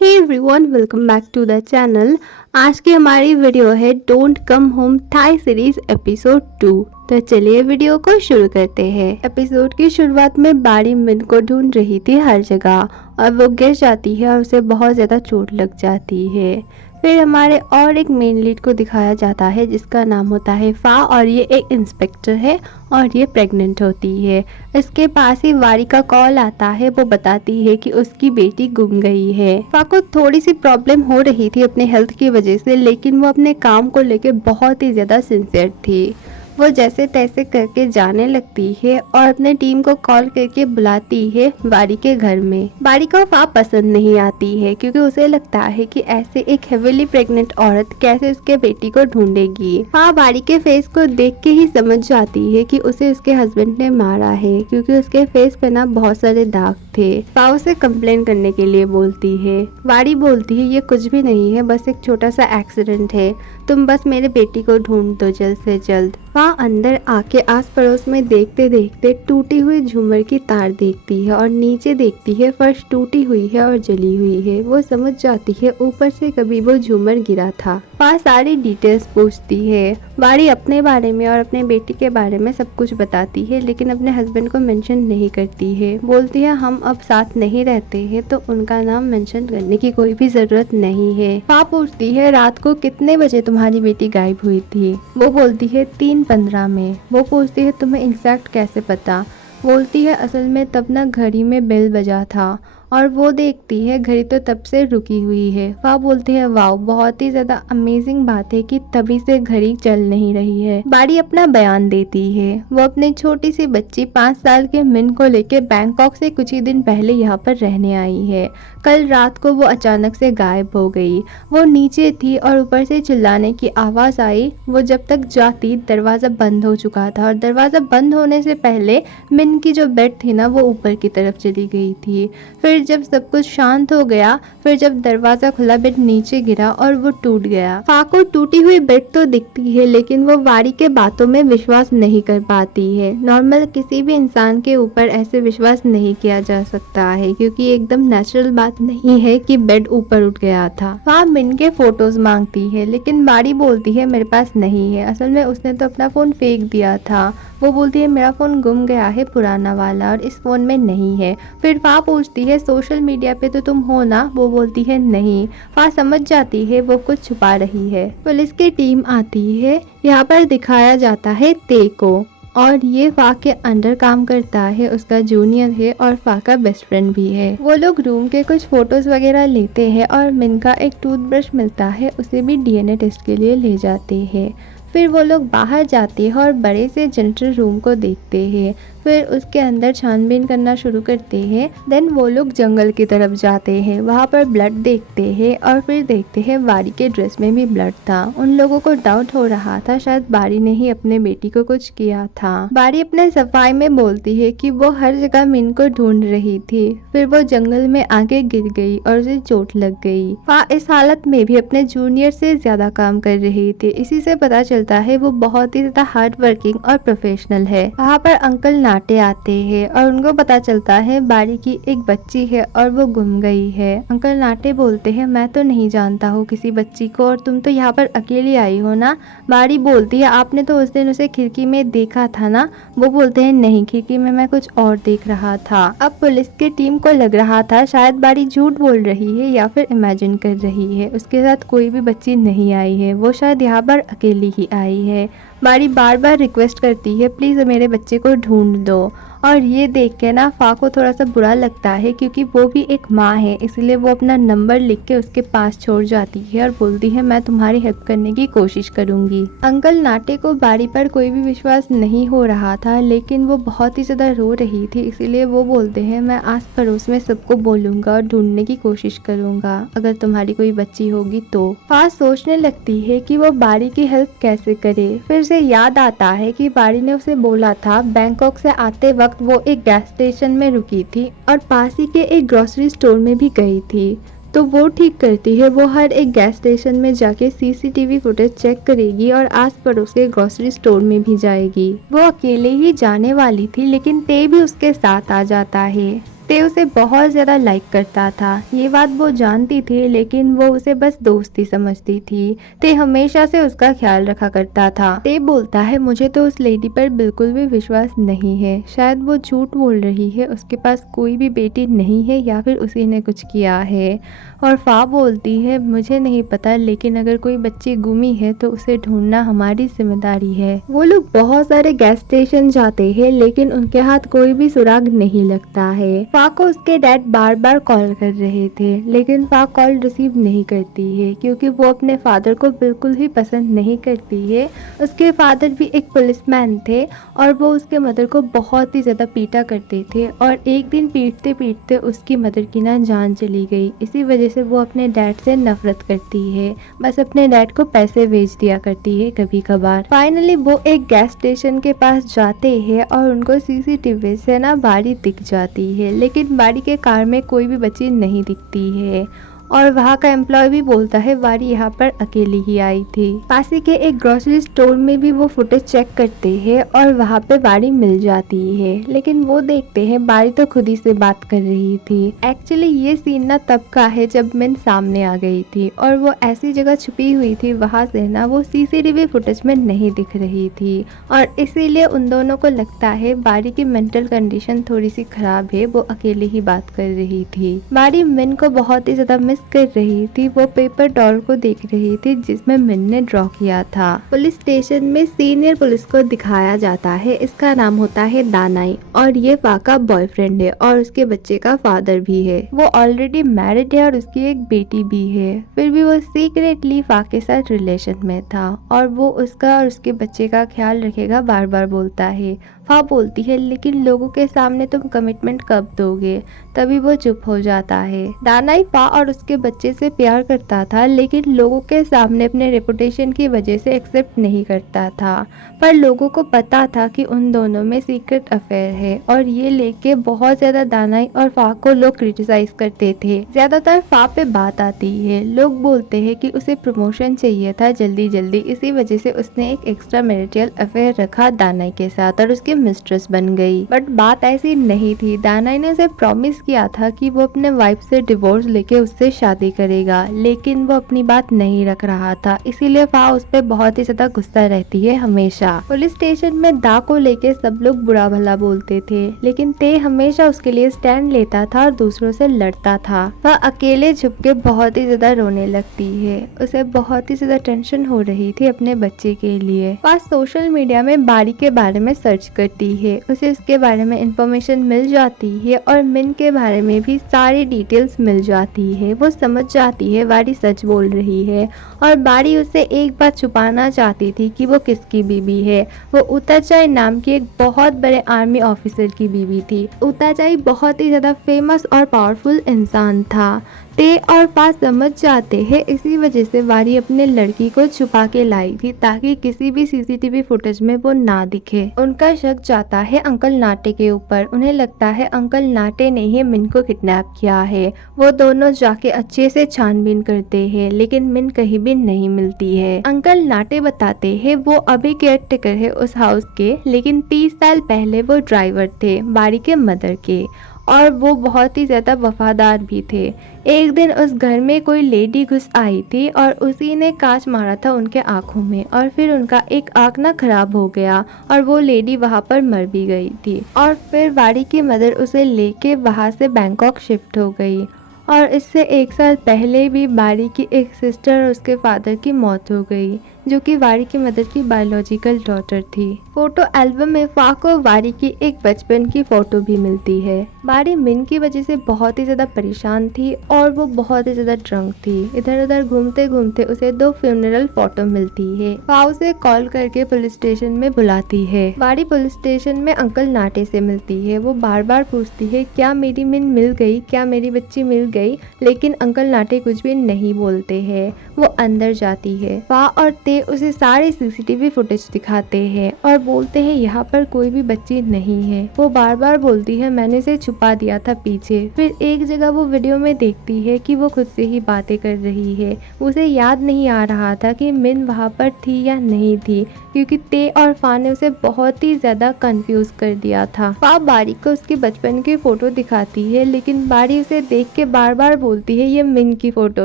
Hey everyone, welcome back to the channel. आज की हमारी वीडियो है don't come home Thai series episode 2। तो चलिए वीडियो को शुरू करते हैं। एपिसोड की शुरुआत में बाड़ी मिन को ढूंढ रही थी हर जगह और वो गिर जाती है और उसे बहुत ज़्यादा चोट लग जाती है। फिर हमारे और एक मेन लीड को दिखाया जाता है जिसका नाम होता है फा और ये एक इंस्पेक्टर है और ये प्रेग्नेंट होती है। इसके पास ही वारी का कॉल आता है, वो बताती है कि उसकी बेटी गुम गई है। फा को थोड़ी सी प्रॉब्लम हो रही थी अपने हेल्थ की वजह से, लेकिन वो अपने काम को लेके बहुत ही ज़्यादा सिंसियर थी। वो जैसे तैसे करके जाने लगती है और अपने टीम को कॉल करके बुलाती है बारी के घर में। बारी को फा पसंद नहीं आती है क्योंकि उसे लगता है कि ऐसे एक हेवीली प्रेग्नेंट औरत कैसे उसके बेटी को ढूंढेगी। फा बारी के फेस को देख के ही समझ जाती है कि उसे उसके हस्बैंड ने मारा है क्योंकि उसके फेस पे ना बहुत सारे दाग थे। फा उसे कंप्लेन करने के लिए बोलती है। बारी बोलती है ये कुछ भी नहीं है, बस एक छोटा सा एक्सीडेंट है, तुम बस मेरे बेटी को ढूंढ दो जल्द से जल्द। वहाँ अंदर आके आस पड़ोस में देखते देखते टूटी हुई झूमर की तार देखती है और नीचे देखती है फर्श टूटी हुई है और जली हुई है। वो समझ जाती है ऊपर से कभी वो झूमर गिरा था। वहाँ सारी डिटेल्स पूछती है। बारी अपने बारे में और अपने बेटी के बारे में सब कुछ बताती है, लेकिन अपने हस्बैंड को मेंशन नहीं करती है। बोलती है हम अब साथ नहीं रहते हैं तो उनका नाम मेंशन करने की कोई भी जरूरत नहीं है। वहाँ पूछती है रात को कितने बजे तुम्हारी बेटी गायब हुई थी। वो बोलती है 3:15 में। वो पूछती है तुम्हें एग्जैक्ट कैसे पता। बोलती है असल में तब ना घड़ी में बेल बजा था और वो देखती है घड़ी तो तब से रुकी हुई है। वह बोलती है वाओ, बहुत ही ज्यादा अमेजिंग बात है कि तभी से घड़ी चल नहीं रही है। बारी अपना बयान देती है। वो अपनी छोटी सी बच्ची 5 साल के मिन को लेकर बैंकॉक से कुछ ही दिन पहले यहाँ पर रहने आई है। कल रात को वो अचानक से गायब हो गई। वो नीचे थी और ऊपर से चिल्लाने की आवाज आई। वो जब तक जाती दरवाजा बंद हो चुका था और दरवाजा बंद होने से पहले मिन की जो बेड थी ना वो ऊपर की तरफ चली गई थी। फिर जब सब कुछ शांत हो गया, फिर जब दरवाजा खुला बेड नीचे गिरा और वो टूट गया। फा को टूटी हुई बेड तो दिखती है लेकिन वो वारी के बातों में विश्वास नहीं कर पाती है। नॉर्मल किसी भी इंसान के ऊपर ऐसे विश्वास नहीं किया जा सकता है क्योंकि एकदम नेचुरल बात नहीं है कि बेड ऊपर उठ गया था। फा मिन के फोटोज मांगती है लेकिन वारी बोलती है मेरे पास नहीं है, असल में उसने तो अपना फोन फेंक दिया था। वो बोलती है मेरा फोन गुम गया है पुराना वाला और इस फोन में नहीं है। फिर फा पूछती है सोशल मीडिया पे तो तुम हो ना। वो बोलती है नहीं। फा समझ जाती है वो कुछ छुपा रही है। पुलिस की टीम आती है। यहाँ पर दिखाया जाता है ते को और ये फा के अंडर काम करता है, उसका जूनियर है और फा का बेस्ट फ्रेंड भी है। वो लोग रूम के कुछ फोटोज वगैरह लेते हैं और मिन का एक टूथब्रश मिलता है, उसे भी डीएनए टेस्ट के लिए ले जाते हैं। फिर वो लोग बाहर जाते हैं और बड़े से जेंटल रूम को देखते हैं। फिर उसके अंदर छानबीन करना शुरू करते हैं। देन वो लोग जंगल की तरफ जाते हैं, वहाँ पर ब्लड देखते हैं और फिर देखते हैं बारी के ड्रेस में भी ब्लड था। उन लोगों को डाउट हो रहा था शायद बारी ने ही अपने बेटी को कुछ किया था। बारी अपने सफाई में बोलती है कि वो हर जगह मिन को ढूंढ रही थी। फिर वो जंगल में आगे गिर गई और उसे चोट लग गई। फा इस हालत में भी अपने जूनियर से ज्यादा काम कर रही थी। इसी से पता चलता है वो बहुत ही ज्यादा हार्ड वर्किंग और प्रोफेशनल है। वहाँ पर अंकल नाटे आते हैं और उनको पता चलता है बारी की एक बच्ची है और वो गुम गई है। अंकल नाटे बोलते हैं मैं तो नहीं जानता हूँ किसी बच्ची को और तुम तो यहाँ पर अकेली आई हो ना। बारी बोलती है आपने तो उस दिन उसे खिड़की में देखा था ना। वो बोलते हैं नहीं, खिड़की में मैं कुछ और देख रहा था। अब पुलिस की टीम को लग रहा था शायद बारी झूठ बोल रही है या फिर इमेजिन कर रही है, उसके साथ कोई भी बच्ची नहीं आई है, वो शायद यहाँ पर अकेली ही आई है। बारी बार बार रिक्वेस्ट करती है प्लीज मेरे बच्चे को ढूंढ दो और ये देख के ना फा को थोड़ा सा बुरा लगता है क्योंकि वो भी एक माँ है, इसलिए वो अपना नंबर लिख के उसके पास छोड़ जाती है और बोलती है मैं तुम्हारी हेल्प करने की कोशिश करूंगी। अंकल नाटे को बारी पर कोई भी विश्वास नहीं हो रहा था लेकिन वो बहुत ही ज्यादा रो रही थी, इसीलिए वो बोलते हैं मैं आस पड़ोस में सबको बोलूंगा और ढूंढने की कोशिश करूंगा अगर तुम्हारी कोई बच्ची होगी तो। फा सोचने लगती है कि वो बारी की हेल्प कैसे करे। फिर से याद आता है कि बारी ने उसे बोला था बैंकॉक से आते वक्त वो एक गैस स्टेशन में रुकी थी और पास ही के एक ग्रोसरी स्टोर में भी गई थी। तो वो ठीक करती है, वो हर एक गैस स्टेशन में जाके सीसीटीवी फुटेज चेक करेगी और आस पड़ोस के ग्रोसरी स्टोर में भी जाएगी। वो अकेले ही जाने वाली थी लेकिन ते भी उसके साथ आ जाता है। ते उसे बहुत ज्यादा लाइक करता था। ये बात वो जानती थी, लेकिन वो उसे बस दोस्ती समझती थी। ते हमेशा से उसका ख्याल रखा करता था। ते बोलता है, मुझे तो उस लेडी पर बिल्कुल भी विश्वास नहीं है, शायद वो झूठ बोल रही है, उसके पास कोई भी बेटी नहीं है या फिर उसी ने कुछ किया है। और फा बोलती है, मुझे नहीं पता, लेकिन अगर कोई बच्ची गुमी है तो उसे ढूंढना हमारी जिम्मेदारी है। वो लोग बहुत सारे गैस स्टेशन जाते हैं, लेकिन उनके हाथ कोई भी सुराग नहीं लगता है। फा को उसके डैड बार बार कॉल कर रहे थे, लेकिन फा कॉल रिसीव नहीं करती है, क्योंकि वो अपने फादर को बिल्कुल ही पसंद नहीं करती है। उसके फादर भी एक पुलिसमैन थे और वो उसके मदर को बहुत ही ज्यादा पीटा करते थे, और एक दिन पीटते पीटते उसकी मदर की ना जान चली गई। इसी वजह से वो अपने डैड से नफरत करती है, बस अपने डैड को पैसे भेज दिया करती है कभी कभार। फाइनली वो एक गैस स्टेशन के पास जाते हैं और उनको सीसीटीवी से ना बाड़ी दिख जाती है, लेकिन बाड़ी के कार में कोई भी बच्ची नहीं दिखती है। और वहाँ का एम्प्लॉय भी बोलता है बाड़ी यहाँ पर अकेली ही आई थी। पास ही के एक ग्रोसरी स्टोर में भी वो फुटेज चेक करते हैं और वहाँ पे बाड़ी मिल जाती है, लेकिन वो देखते हैं बाड़ी तो खुद ही से बात कर रही थी। एक्चुअली ये सीन ना तब का है जब मिन सामने आ गई थी और वो ऐसी जगह छुपी हुई थी, वहाँ से ना वो सीसीटीवी फुटेज में नहीं दिख रही थी, और इसीलिए उन दोनों को लगता है बाड़ी की मेंटल कंडीशन थोड़ी सी खराब है, वो अकेले ही बात कर रही थी। बाड़ी मिन को बहुत ही ज्यादा मिस कर रही थी। वो पेपर डॉल को देख रही थी जिसमें मिन ने ड्रॉ किया था। पुलिस स्टेशन में सीनियर पुलिस को दिखाया जाता है, इसका नाम होता है दानाई, और ये फा का बॉयफ्रेंड है और उसके बच्चे का फादर भी है। वो ऑलरेडी मैरिड है और उसकी एक बेटी भी है, फिर भी वो सीक्रेटली फा के साथ रिलेशन में था और वो उसका और उसके बच्चे का ख्याल रखेगा, बार बार बोलता है। फा बोलती है, लेकिन लोगों के सामने तुम कमिटमेंट कब दोगे? तभी वो चुप हो जाता है। दानाई फा और उसके बच्चे से प्यार करता था, लेकिन लोगों के सामने अपने रेपुटेशन की वजह से एक्सेप्ट नहीं करता था, पर लोगों को पता था कि उन दोनों में सीक्रेट अफेयर है, और ये लेके बहुत ज्यादा दानाई और फा को लोग क्रिटिसाइज करते थे। ज्यादातर फा पे बात आती है, लोग बोलते हैं कि उसे प्रमोशन चाहिए था जल्दी जल्दी, इसी वजह से उसने एक एक्स्ट्रा मैरिटल अफेयर रखा दानाई के साथ और उसकी मिस्ट्रेस बन गई। बट बात ऐसी नहीं थी। दानाई ने उसे प्रॉमिस किया था कि वो अपने वाइफ से डिवोर्स लेके उससे शादी करेगा, लेकिन वो अपनी बात नहीं रख रहा था, इसीलिए फा उस पर बहुत ही ज्यादा गुस्सा रहती है हमेशा। पुलिस स्टेशन में दा को लेके सब लोग बुरा भला बोलते थे, लेकिन ते हमेशा उसके लिए स्टैंड लेता था और दूसरों से लड़ता था। वह अकेले छुप के बहुत ही ज्यादा रोने लगती है, उसे बहुत ही ज्यादा टेंशन हो रही थी अपने बच्चे के लिए। वह सोशल मीडिया में बाड़ी के बारे में सर्च करती है, उसे उसके बारे में इंफॉर्मेशन मिल जाती है और मिन के बारे में भी सारी डिटेल्स मिल जाती है। वो समझ जाती है बाड़ी सच बोल रही है, और बाड़ी उसे एक बात छुपाना चाहती थी कि वो किसकी बीबी है। वो उताचाई नाम की एक बहुत बड़े आर्मी ऑफिसर की बीबी थी। उताचाई बहुत ही ज्यादा फेमस और पावरफुल इंसान था। ते और फा समझ जाते हैं, इसी वजह से बाड़ी अपने लड़की को छुपा के लाई थी ताकि किसी भी सीसीटीवी फुटेज में वो ना दिखे। उनका शक जाता है अंकल नाटे के ऊपर, उन्हें लगता है अंकल नाटे ने ही मिन को किडनैप किया है। वो दोनों जाके अच्छे से छानबीन करते हैं, लेकिन मिन कहीं भी नहीं मिलती है। अंकल नाटे बताते हैं वो अभी केयर टेकर है उस हाउस के, लेकिन 30 साल पहले वो ड्राइवर थे बाड़ी के मदर के, और वो बहुत ही ज्यादा वफादार भी थे। एक दिन उस घर में कोई लेडी घुस आई थी और उसी ने कांच मारा था उनके आंखों में, और फिर उनका एक आंख ना खराब हो गया और वो लेडी वहां पर मर भी गई थी। और फिर बाड़ी की मदर उसे लेके वहां से बैंकॉक शिफ्ट हो गई, और इससे 1 साल पहले भी बाड़ी की एक सिस्टर और उसके फादर की मौत हो गई, जो कि बाड़ी की मदर की बायोलॉजिकल डॉटर थी। फोटो एल्बम में फा को बाड़ी की एक बचपन की फोटो भी मिलती है। बाड़ी मिन की वजह से बहुत ही ज्यादा परेशान थी और वो बहुत ही ज्यादा ड्रंक थी। इधर उधर घूमते घूमते उसे 2 फ्यूनरल फोटो मिलती है। फा उसे कॉल करके पुलिस स्टेशन में बुलाती है। बाड़ी पुलिस स्टेशन में अंकल नाटे से मिलती है। वो बार बार पूछती है, क्या मेरी मिन मिल गई, क्या मेरी बच्ची मिल गई, लेकिन अंकल नाटे कुछ भी नहीं बोलते हैं। वो अंदर जाती है। फा और ते ते उसे सारे सीसीटीवी फुटेज दिखाते हैं और बोलते हैं यहाँ पर कोई भी बच्ची नहीं है। वो बार बार बोलती है मैंने इसे छुपा दिया था पीछे। फिर एक जगह वो वीडियो में देखती है कि वो खुद से ही बातें कर रही है। उसे याद नहीं आ रहा था कि मिन वहाँ पर थी या नहीं थी, क्योंकि ते और फा ने उसे बहुत ही ज्यादा कंफ्यूज कर दिया था। फा बारी को उसके बचपन की फोटो दिखाती है, लेकिन बारी उसे देख के बार बार बोलती है ये मिन की फोटो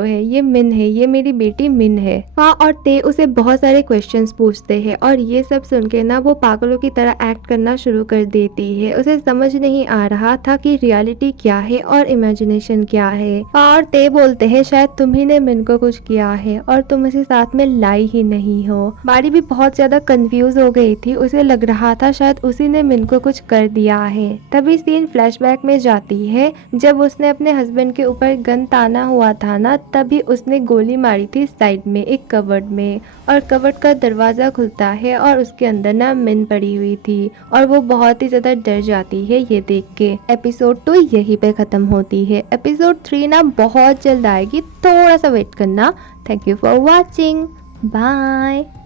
है, ये मिन है, ये मेरी बेटी मिन है। फा और ते उसे बहुत सारे क्वेश्चंस पूछते हैं और ये सब सुन के ना वो पागलों की तरह एक्ट करना शुरू कर देती है। उसे समझ नहीं आ रहा था कि रियलिटी क्या है और इमेजिनेशन क्या है। फा और ते बोलते हैं शायद तुम ही ने मिन को कुछ किया है और तुम इसे साथ में लाई ही नहीं हो। बारी भी बहुत ज्यादा कंफ्यूज हो गई थी। उसे लग रहा था शायद उसी ने मिन को कुछ कर दिया है। तभी सीन फ्लैशबैक में जाती है जब उसने अपने हस्बैंड के ऊपर गन ताना हुआ था ना, तभी उसने गोली मारी थी साइड में एक कबर्ड में, और कबर्ड का दरवाजा खुलता है और उसके अंदर ना मिन पड़ी हुई थी और वो बहुत ही ज्यादा डर जाती है ये देख के। एपिसोड 2 यहीं पे खत्म होती है। एपिसोड 3 ना बहुत जल्द आएगी, थोड़ा सा वेट करना। Thank you for watching, bye.